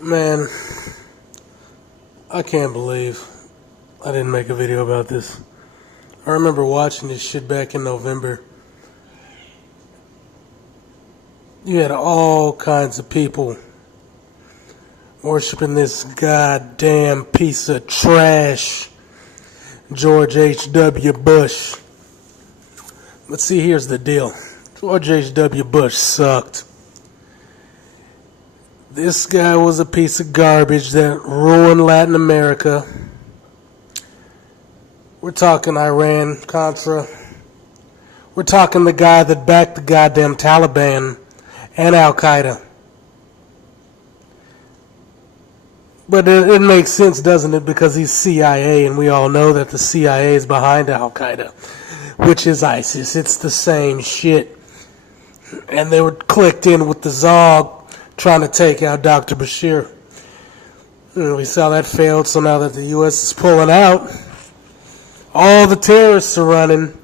Man, I can't believe I didn't make a video about this. I remember watching this shit back in November. You had all kinds of people worshiping this goddamn piece of trash, George H.W. Bush. But see, here's the deal. George H.W. Bush sucked. This guy was a piece of garbage that ruined Latin America. We're talking Iran, Contra. We're talking the guy that backed the goddamn Taliban and Al-Qaeda. But it makes sense, doesn't it? Because he's CIA, and we all know that the CIA is behind Al-Qaeda, which is ISIS. It's the same shit. And they were clicked in with the Zog trying to take out Dr. Bashir. And we saw that failed, so now that the U.S. is pulling out, all the terrorists are running,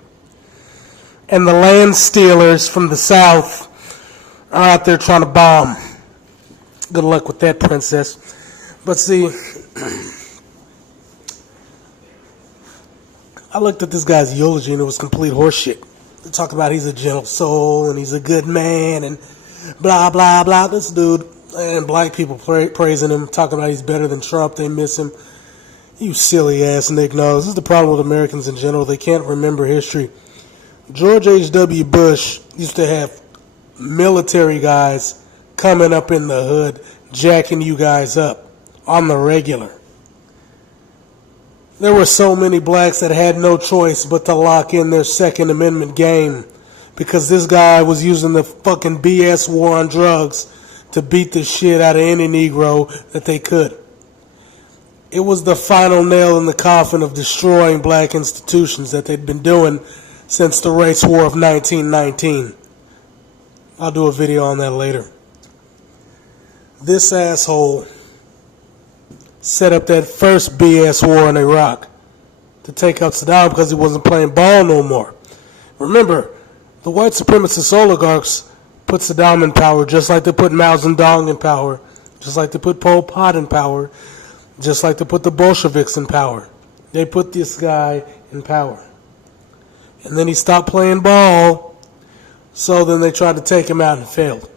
and the land stealers from the South are out there trying to bomb. Good luck with that, princess. But see, I looked at this guy's eulogy and it was complete horseshit. They talk about he's a gentle soul and he's a good man and blah, blah, blah. This dude, and black people praising him, talking about he's better than Trump, they miss him. You silly ass Nick knows. This is the problem with Americans in general. They can't remember history. George H.W. Bush used to have military guys coming up in the hood, jacking you guys up on the regular. There were so many blacks that had no choice but to lock in their Second Amendment game because this guy was using the fucking BS war on drugs to beat the shit out of any Negro that they could. It was the final nail in the coffin of destroying black institutions that they'd been doing since the race war of 1919. I'll do a video on that later. This asshole set up that first BS war in Iraq to take out Saddam because he wasn't playing ball no more. Remember, the white supremacist oligarchs put Saddam in power just like they put Mao Zedong in power, just like they put Pol Pot in power, just like they put the Bolsheviks in power. They put this guy in power. And then he stopped playing ball, so then they tried to take him out and failed,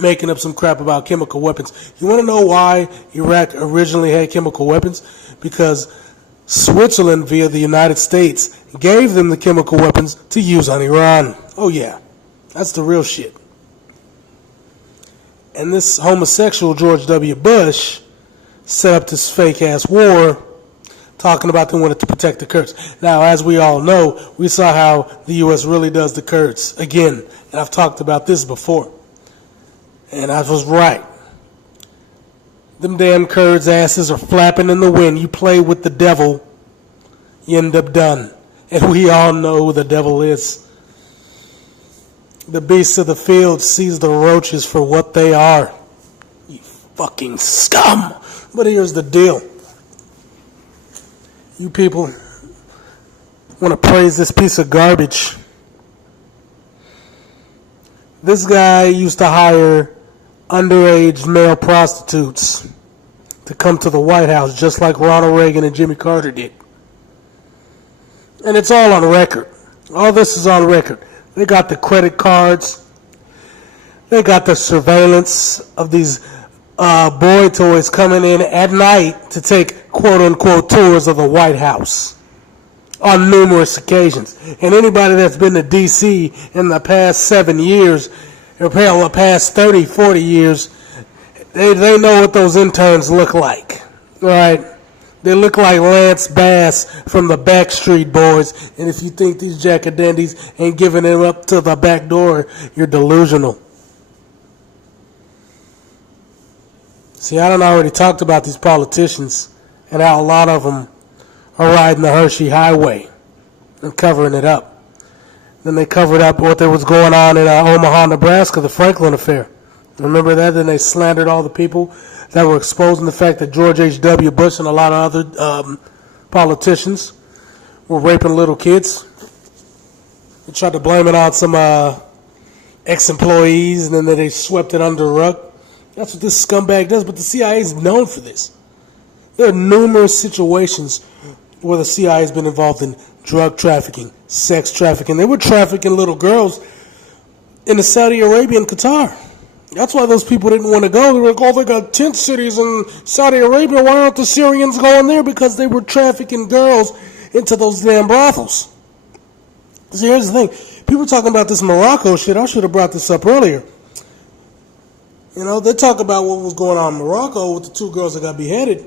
making up some crap about chemical weapons. You want to know why Iraq originally had chemical weapons? Because Switzerland, via the United States, gave them the chemical weapons to use on Iran. Oh yeah, that's the real shit. And this homosexual George W. Bush set up this fake-ass war talking about they wanted to protect the Kurds. Now, as we all know, we saw how the U.S. really does the Kurds. Again, and I've talked about this before. And I was right. Them damn Kurds' asses are flapping in the wind. You play with the devil, you end up done. And we all know who the devil is. The beast of the field sees the roaches for what they are. You fucking scum. But here's the deal. You people want to praise this piece of garbage. This guy used to hire underage male prostitutes to come to the White House just like Ronald Reagan and Jimmy Carter did. And it's all on record. All this is on record. They got the credit cards. They got the surveillance of these boy toys coming in at night to take quote-unquote tours of the White House on numerous occasions. And anybody that's been to D.C. in the past 7 years, or the past 30, 40 years, they know what those interns look like. All right? They look like Lance Bass from the Backstreet Boys. And if you think these jackadandys ain't giving them up to the back door, you're delusional. See, I done already talked about these politicians and how a lot of them are riding the Hershey Highway and covering it up. Then they covered up what there was going on in Omaha, Nebraska, the Franklin affair. Remember that? Then they slandered all the people that were exposing the fact that George H.W. Bush and a lot of other politicians were raping little kids. They tried to blame it on some ex-employees, and then they swept it under the rug. That's what this scumbag does, but the CIA is known for this. There are numerous situations where the CIA has been involved in drug trafficking, sex trafficking. They were trafficking little girls in the Saudi Arabia and Qatar. That's why those people didn't want to go. They were like, oh, they got tent cities in Saudi Arabia. Why aren't the Syrians going there? Because they were trafficking girls into those damn brothels. See, here's the thing. People talking about this Morocco shit. I should have brought this up earlier. You know, they talk about what was going on in Morocco with the two girls that got beheaded.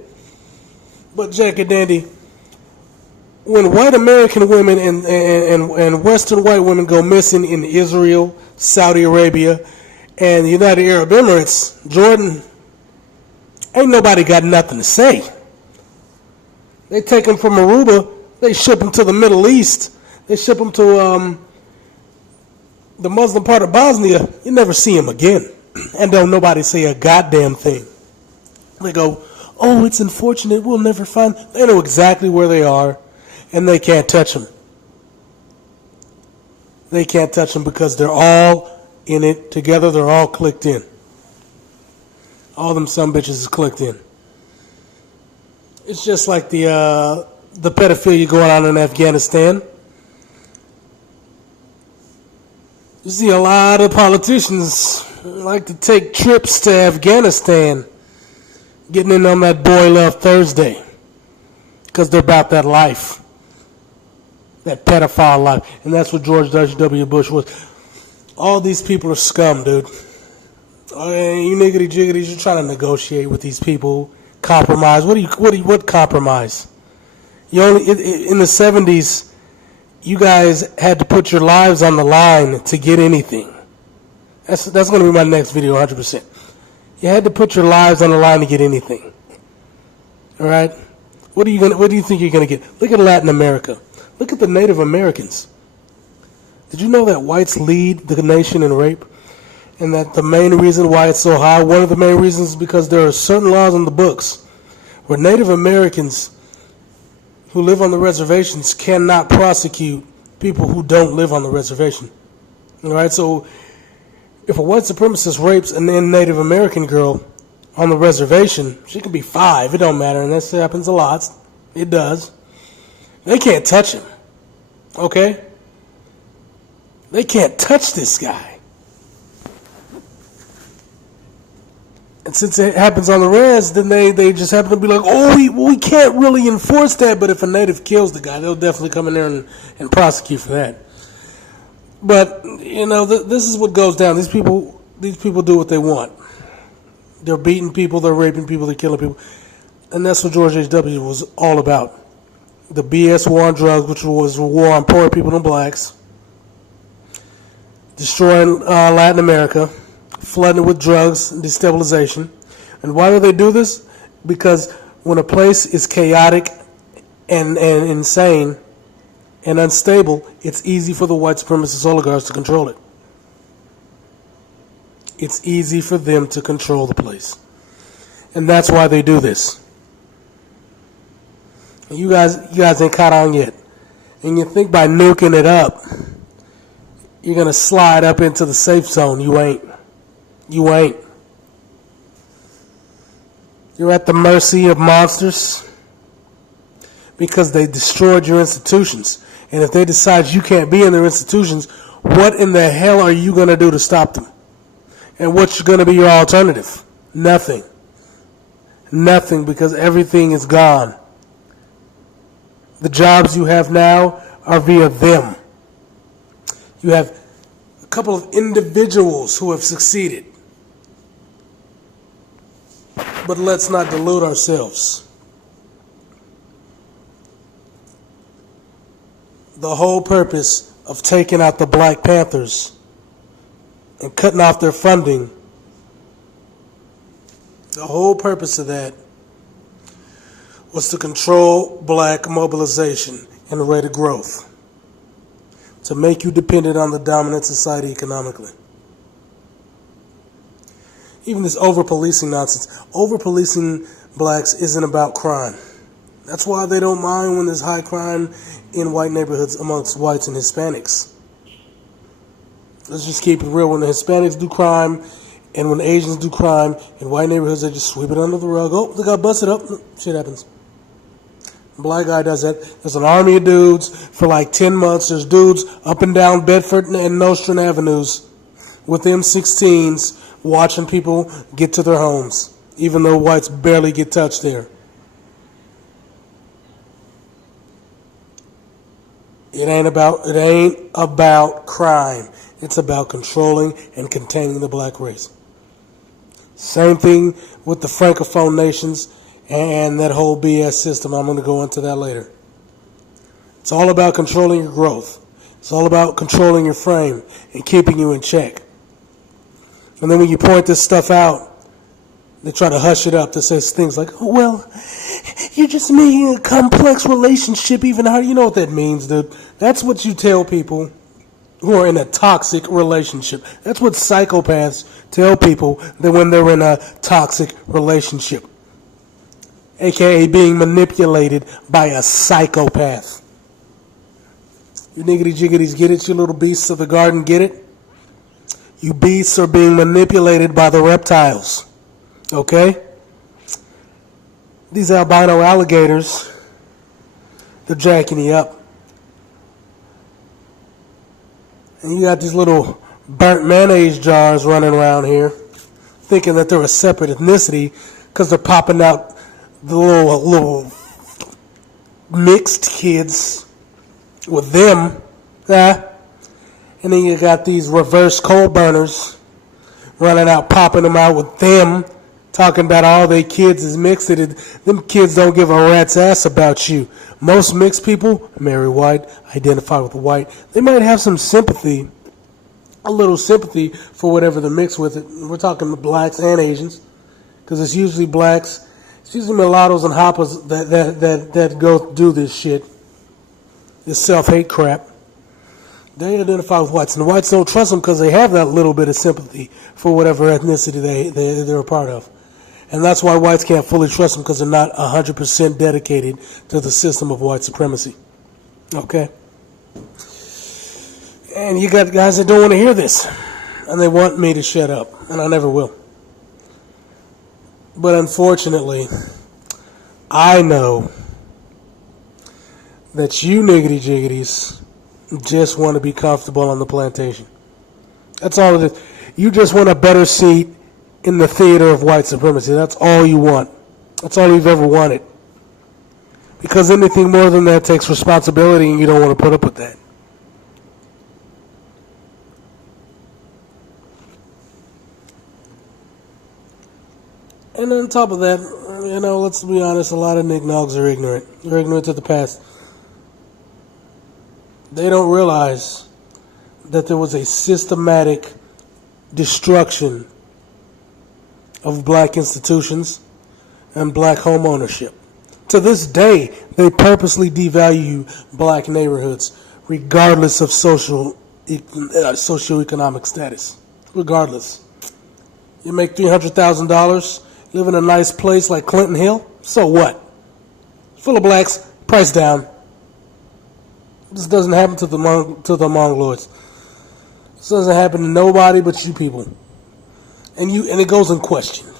But Jack and Dandy, when white American women and Western white women go missing in Israel, Saudi Arabia, and the United Arab Emirates, Jordan, ain't nobody got nothing to say. They take them from Aruba, they ship them to the Middle East, they ship them to the Muslim part of Bosnia. You never see them again. And don't nobody say a goddamn thing. They go, oh, it's unfortunate, we'll never find. They know exactly where they are, and they can't touch them. They can't touch them because they're all in it together. They're all clicked in. All them some bitches is clicked in. It's just like the pedophilia going on in Afghanistan. You see a lot of politicians like to take trips to Afghanistan, getting in on that boy love Thursday, because they're about that life, that pedophile life. And that's what George W. Bush was. All these people are scum, dude. You niggity jiggities, you're trying to negotiate with these people, compromise. What compromise? You only in the 70s, you guys had to put your lives on the line to get anything. That's going to be my next video, 100%. You had to put your lives on the line to get anything. All right? What do you think you're going to get? Look at Latin America. Look at the Native Americans. Did you know that whites lead the nation in rape? And that the main reason why it's so high, one of the main reasons is because there are certain laws in the books where Native Americans who live on the reservations cannot prosecute people who don't live on the reservation. All right? So if a white supremacist rapes a Native American girl on the reservation, she can be 5. It don't matter, and that happens a lot. It does. They can't touch him. Okay? They can't touch this guy. And since it happens on the res, then they just happen to be like, oh, we can't really enforce that, but if a native kills the guy, they'll definitely come in there and prosecute for that. But, you know, this is what goes down. These people do what they want. They're beating people, they're raping people, they're killing people. And that's what George H.W. was all about. The BS war on drugs, which was a war on poor people and blacks. Destroying Latin America. Flooding it with drugs and destabilization. And why do they do this? Because when a place is chaotic and insane and unstable, it's easy for the white supremacist oligarchs to control it. It's easy for them to control the place. And that's why they do this. And you guys ain't caught on yet. And you think by nuking it up, you're going to slide up into the safe zone. You ain't. You ain't. You're at the mercy of monsters because they destroyed your institutions. And if they decide you can't be in their institutions, what in the hell are you going to do to stop them? And what's going to be your alternative? Nothing. Nothing, because everything is gone. The jobs you have now are via them. You have a couple of individuals who have succeeded. But let's not delude ourselves. The whole purpose of taking out the Black Panthers and cutting off their funding, the whole purpose of that was to control black mobilization and rate of growth, to make you dependent on the dominant society economically. Even this over-policing nonsense. Over-policing blacks isn't about crime. That's why they don't mind when there's high crime in white neighborhoods amongst whites and Hispanics. Let's just keep it real. When the Hispanics do crime And when Asians do crime in white neighborhoods, they just sweep it under the rug. Oh, they got busted up. Shit happens. Black guy does that. There's an army of dudes for like 10 months. There's dudes up and down Bedford and Nostrand Avenues with M16s watching people get to their homes, even though whites barely get touched there. It ain't about crime. It's about controlling and containing the black race. Same thing with the Francophone nations and that whole BS system. I'm going to go into that later. It's all about controlling your growth. It's all about controlling your frame and keeping you in check. And then when you point this stuff out, they try to hush it up. That says things like, oh, well, you're just making a complex relationship even harder. You know what that means, dude. That's what you tell people who are in a toxic relationship. That's what psychopaths tell people that when they're in a toxic relationship. AKA being manipulated by a psychopath. You niggity jiggities get it, you little beasts of the garden, get it? You beasts are being manipulated by the reptiles. Okay? These albino alligators, they're jacking you up. And you got these little burnt mayonnaise jars running around here thinking that they're a separate ethnicity because they're popping out the little mixed kids with them. And then you got these reverse coal burners running out, popping them out with them, talking about all they kids is mixed. Them kids don't give a rat's ass about you. Most mixed people marry white, identify with white. They might have some sympathy, a little sympathy for whatever they're mixed with. We're talking blacks and Asians, because it's usually blacks. It's usually mulattoes and hoppers that go do this shit, this self-hate crap. They identify with whites, and the whites don't trust them because they have that little bit of sympathy for whatever ethnicity they're a part of. And that's why whites can't fully trust them, because they're not 100% dedicated to the system of white supremacy. Okay? And you got guys that don't want to hear this, and they want me to shut up, and I never will. But unfortunately, I know that you niggity jiggities just want to be comfortable on the plantation. That's all it is. You just want a better seat in the theater of white supremacy. That's all you want. That's all you've ever wanted. Because anything more than that takes responsibility, and you don't want to put up with that. And on top of that, let's be honest, a lot of knick-knocks are ignorant. They're ignorant to the past. They don't realize that there was a systematic destruction of black institutions and black home ownership. To this day, they purposely devalue black neighborhoods, regardless of socioeconomic status. Regardless. You make $300,000, live in a nice place like Clinton Hill, so what? Full of blacks, price down. This doesn't happen to the Mongoloids. This doesn't happen to nobody but you people. And it goes unquestioned.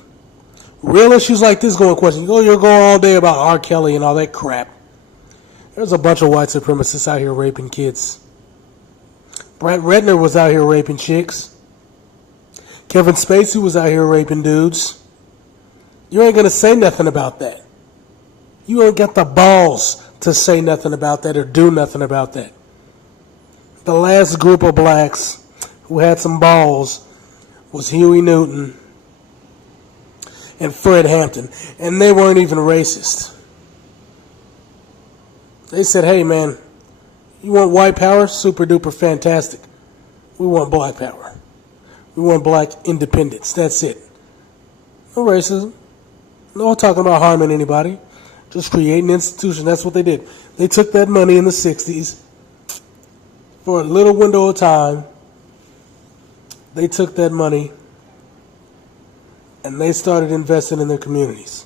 Real issues like this go unquestioned. You'll go all day about R. Kelly and all that crap. There's a bunch of white supremacists out here raping kids. Brett Redner was out here raping chicks. Kevin Spacey was out here raping dudes. You ain't gonna say nothing about that. You ain't got the balls to say nothing about that or do nothing about that. The last group of blacks who had some balls was Huey Newton and Fred Hampton, and they weren't even racist. They said, hey man, you want white power? Super duper fantastic. We want black power. We want black independence. That's it. No racism. No talking about harming anybody. Just creating an institution. That's what they did. They took that money in the 60s for a little window of time. They took that money and they started investing in their communities.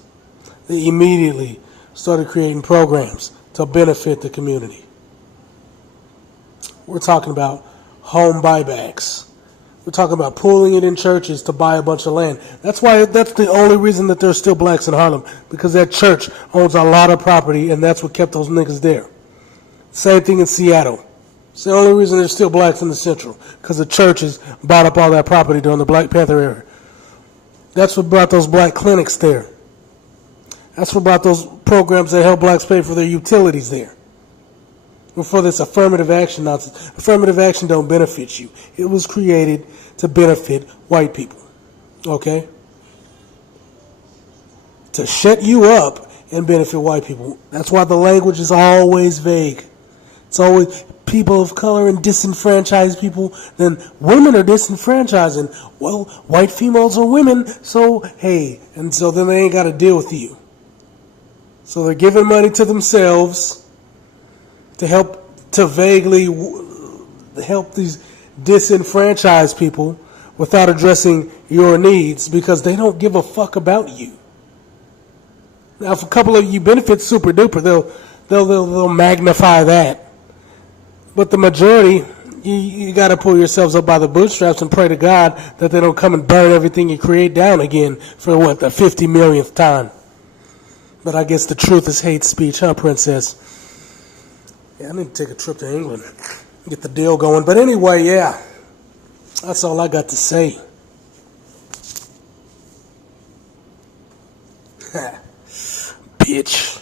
They immediately started creating programs to benefit the community. We're talking about home buybacks. We're talking about pooling it in churches to buy a bunch of land. That's the only reason that there's still blacks in Harlem, because that church owns a lot of property, and that's what kept those niggas there. Same thing in Seattle. It's the only reason there's still blacks in the Central, because the churches bought up all that property during the Black Panther era. That's what brought those black clinics there. That's what brought those programs that help blacks pay for their utilities there. Before this affirmative action nonsense. Affirmative action don't benefit you. It was created to benefit white people. Okay? To shut you up and benefit white people. That's why the language is always vague. It's always people of color and disenfranchised people. Then women are disenfranchising. Well, white females are women, so hey. And so then they ain't got to deal with you. So they're giving money to themselves to vaguely help these disenfranchised people without addressing your needs, because they don't give a fuck about you. Now, if a couple of you benefit super duper, they'll magnify that. But the majority, you got to pull yourselves up by the bootstraps and pray to God that they don't come and burn everything you create down again for the 50 millionth time. But I guess the truth is hate speech, huh, princess? Yeah, I need to take a trip to England, get the deal going. But anyway, yeah, that's all I got to say. Bitch.